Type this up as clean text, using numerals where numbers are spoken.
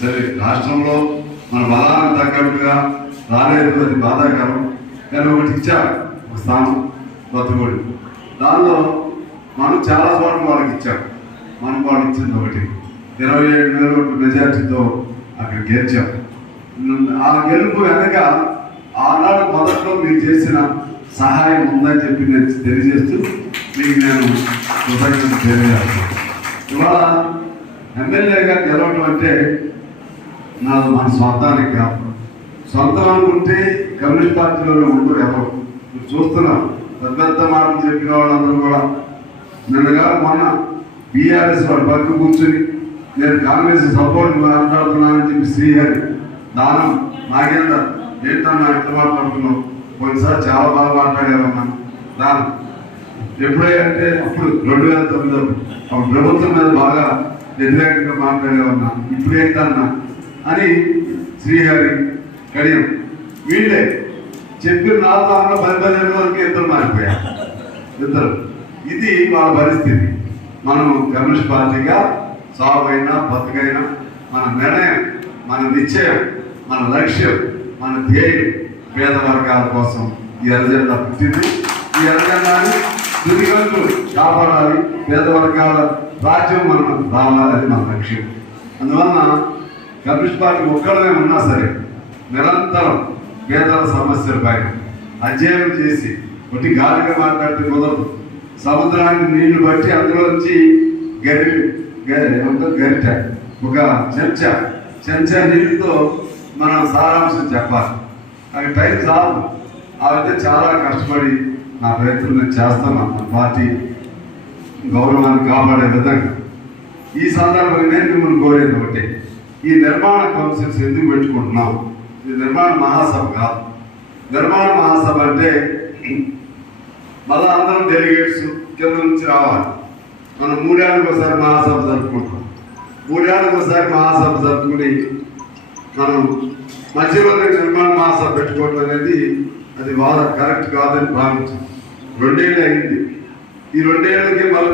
సరే, రాష్ట్రంలో మన బలానికి తగ్గట్టుగా రాలేదు, అది బాధాకరం. కానీ ఒకటి ఇచ్చారు, ఒక స్థానం కొత్తగూడి. దానిలో మనం చాలా చోట్ల వాళ్ళకి ఇచ్చాం. మనకు వాళ్ళు ఇచ్చింది ఒకటి 27,000 మెజార్టీతో అక్కడ గెలిచాం. ఆ గెలుపు వెనక ఆనాడు మొదట్లో మీరు చేసిన సహాయం ఉందని చెప్పి నేను తెలియజేస్తూ మీకు నేను కృతజ్ఞత తెలియజేస్తాను. ఇవాళ ఎమ్మెల్యేగా గెలవడం అంటే మన సొంతానికి కాదు. సొంతం అనుకుంటే కమ్యూనిస్ట్ పార్టీలో ఉండరు ఎవరు. మీరు చూస్తున్నాం, పెద్ద పెద్ద మాటలు చెప్పిన వాళ్ళందరూ కూడా నిన్నగా మొన్న బీఆర్ఎస్ వాడు పక్క కూర్చుని నేను కాంగ్రెస్ సపోర్ట్ మాట్లాడుతున్నానని చెప్పి శ్రీహరి దానం నాగేందర్ ఏంటన్నా ఎట్లా మాట్లాడుతున్నావు, కొన్నిసారి చాలా బాగా మాట్లాడారన్నా దానం ఎప్పుడంటే అప్పుడు 2009 అప్పుడు ప్రభుత్వం మీద బాగా వ్యతిరేకంగా మాట్లాడేవన్నా, ఇప్పుడు ఏంటన్నా అని శ్రీహరి కడియం వీళ్ళే చెప్పిన 4 వరకు ఇద్దరు మారిపోయారు. ఇద్దరు ఇది వాళ్ళ పరిస్థితి. మనం కమ్యూనిస్ట్ పార్టీగా సాగైనా బతుకైనా మన నిర్ణయం, మన నిశ్చయం, మన లక్ష్యం, మన ధ్యేయం పేద వర్గాల కోసం ఈ ఎర్రజెండా పుట్టింది. ఈ ఎర్రజెండాని దుర్గంతులు కాపాడాలి, పేద వర్గాల రాజ్యం మనం రావాలి, అది మన లక్ష్యం. అందువలన కమ్యూనిస్ట్ పార్టీ ఒక్కడమే ఉన్నా సరే నిరంతరం పేదల సమస్యలపై అధ్యయనం చేసి ఒకటి గాలిగా మాట్లాడితే కుదరదు. సముద్రానికి నీళ్లు బట్టి అందులో నుంచి గరిట ఒక చెంచా నీళ్ళతో మనం సారాంశం చెప్పాలి. అది టైం చాలు. అయితే చాలా కష్టపడి నా ప్రయత్నం నేను చేస్తున్నాను మన పార్టీ గౌరవాన్ని కాపాడే విధంగా. ఈ సందర్భంగా నేను మిమ్మల్ని కోరేది ఒకటి, ఈ నిర్మాణ కౌన్సిల్స్ ఎందుకు పెట్టుకుంటున్నాం? ఇది నిర్మాణ మహాసభ కాదు. నిర్మాణ మహాసభ అంటే మళ్ళీ అందరం డెలిగేట్స్ కింద నుంచి రావాలి. మనం 3 ఏళ్ళకి ఒకసారి మహాసభ జరుపుకుంటాం. 3 ఏళ్ళకి ఒకసారి మహాసభ జరుపుకుని మనం మధ్యలో నిర్మాణ మహాసభ పెట్టుకోవడం అనేది అది కరెక్ట్ కాదని భావించాం. 2 ఏళ్ళు అయింది. ఈ 2 ఏళ్ళకి మళ్ళీ